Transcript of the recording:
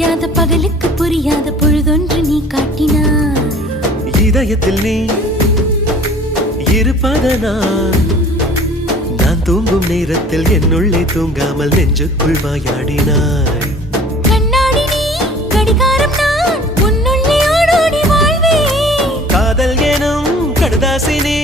விடியாத பகலுக்கு புரியாத பொழுதொன்று நீ காட்டினாய். இதயத்தில் நீ இருப்பதனால் நான் தூங்கும் நேரத்தில் என்னுள்ளே தூங்காமல் நெஞ்சுக்குள் வாயாடினாய். கண்ணாடி நீ கடிகாரம் நான் உன்னுள்ளே ஓடோடி வாழ்வே. காதல் எனும் கடுதாசி நீ